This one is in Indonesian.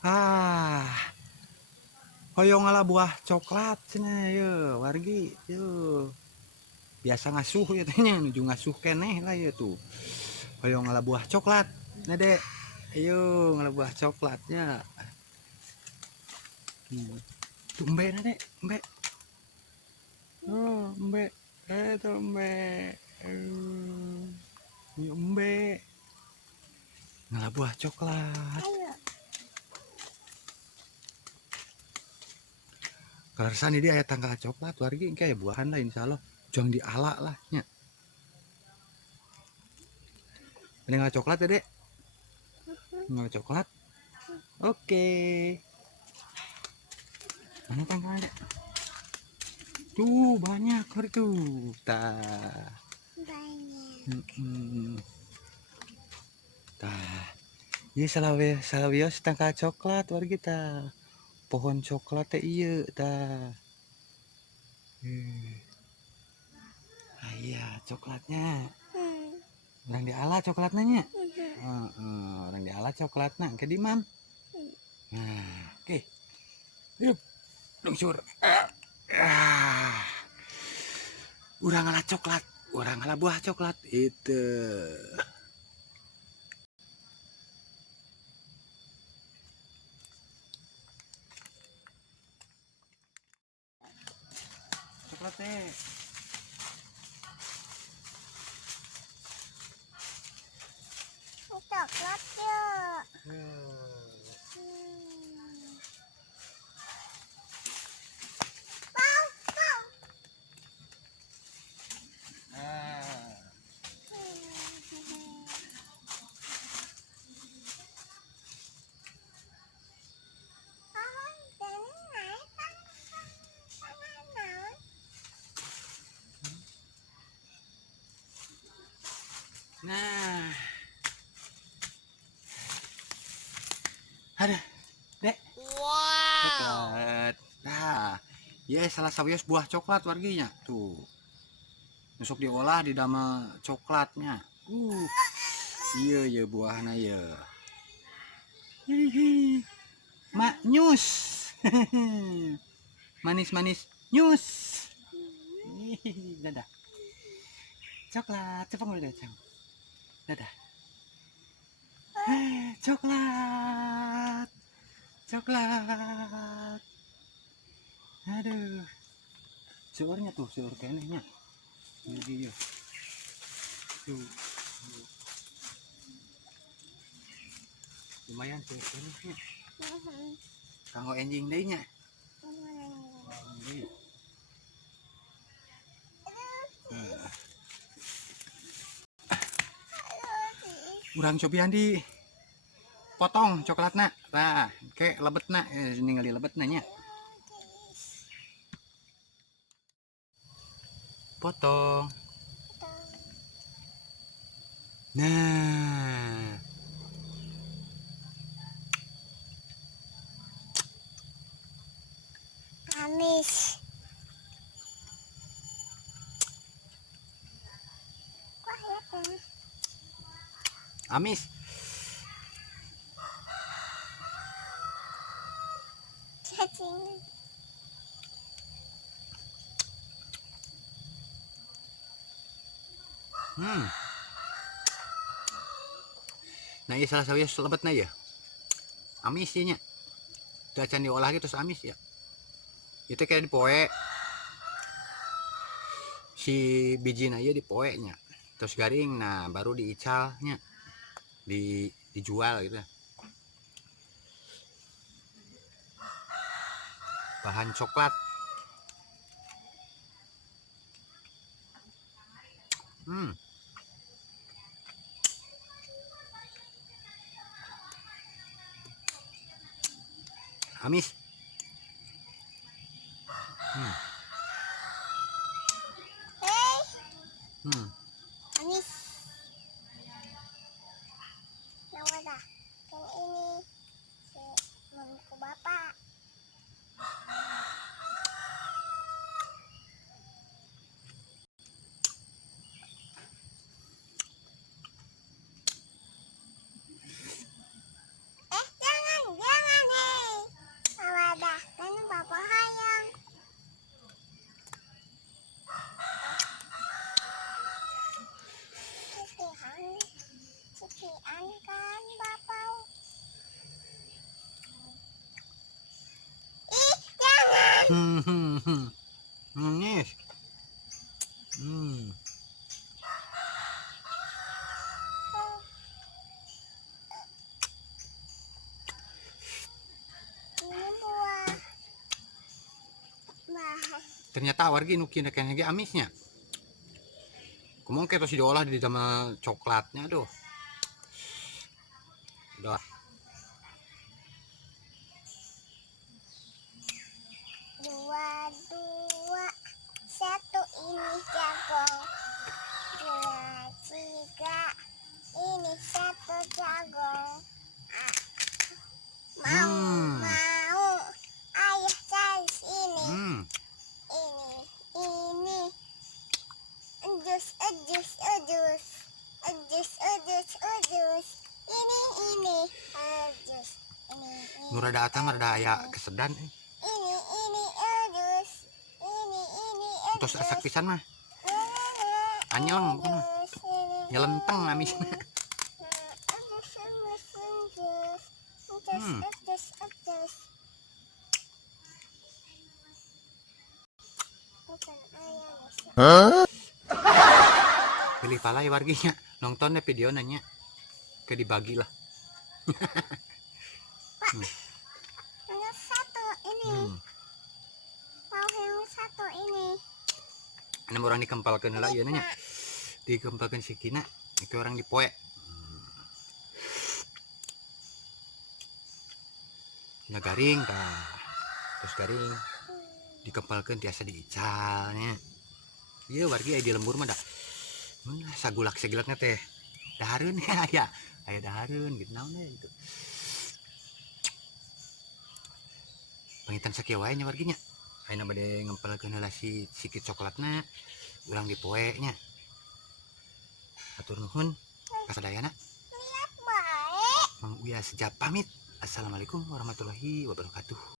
Ah, hoyong ngalah buah coklat cenah ye wargi ye. Biasa ngasuh ya tanya nuju ngasuh keneh lah ya tuh. Hoyong ngalah buah coklat. Nah, Dek. Ayo ngalah buah coklatnya. Tuh embe nah, Dek. Embe. Oh, embe. Tuh embe. Ini embe. Ngalah buah coklat. Kalau rasanya dia aya tanggal coklat wargi kayak buahan lah insyaallah. Jangan diala lah nya. Ada ngalah coklat ya, Dek? Ngalah coklat. Oke. Mana tanggalnya, Dek? Tuh banyak tuh. Tah. Banyak. Tah. Ini salawios tangkal coklat wargi tah. Pohon coklat teh ieu tah. Ah, iya coklatnya. Orang diala coklatnya nya. Orang diala coklatnya ke di mam. Nah, oke. Yuk, lungsur. Urang ngalah coklat, urang ngalah buah coklat itu. Coklat teh. Coklat yuk. Nah, ada, Dek. Wow. Deket. Nah, ya salah sawios buah coklat warginya tuh. Nusuk diolah di dama coklatnya. Iya ya buahnya ya. Hihi. Mak nyus. Manis-manis nyus. Dadah. Coklat, coba ngeliat deh, dadah. Coklat. Coklat. Aduh. Seurnya tuh, seur kenehnya. Ini dia. Tuh. Lumayan seur kenehnya. Kanggo enjing deui nya. Urang cobian di potong coklatna. Nah, ke lebetna ningali lebetna nya. Potong. Nah. Amis. Amis. Cacing. Nah, iya salah sawios lebetna ya. Amis nya. Da can diolah gitu terus amis ya. Itu kayak dipoe. Si bijina ieu dipoe nya. Terus garing, nah baru diicalnya. Dijual gitu. Bahan coklat. Amis. Amis. Yang mana? Yang ini. Si mamku bapak. Jangan Nangis. Hmm. Ini buah. Nah, Ternyata wargi nukin kayaknya amisnya. Kumong kayak terus diolah di sama coklatnya, aduh. Udah. dua, satu ini jagung. Dua, tiga, ini satu jagung. Mau, mau, ayah cari sini. Ini, ejus, ejus, ejus, ejus, ejus, ejus. Ini, ejus. Ini. Nurada atam rada aya kesedan. Ini, ejus. Ini, Terus ejus. asak pisan mah. Anyeleng pokoknya. Nyelenteng amisnya. Pilih pala ya warginya. Nontonnya video nanya. Ke dibagi lah. Yang satu ini. Mau yang satu ini. Ini orang dikempalkan lah ya nanya. Dikempalkan si Kina. Itu orang dipoe. Nah garing kah. Terus garing. Dikempalkan tiasa diicalnya. Iya wargi di lembur mah dah. Sagulak segilaknya teh. Dahareun ya aya. Aya dahareun gitu naon gitu. Pangitan sakieu wae nya warginya. Ayeuna bade ngempelkeun heula si sikit coklatna. Urang dipoe nya. Hatur nuhun kasadayana. Lihat baik. Mang Uya Sejap pamit. Assalamualaikum warahmatullahi wabarakatuh.